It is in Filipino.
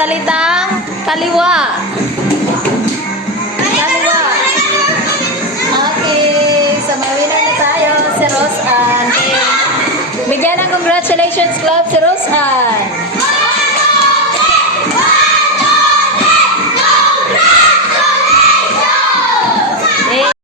salitang kaliwa. Kaliwa. Okay, so may winner na tayo, si Rose Ann. Bigyan ng congratulations club si Rose Ann.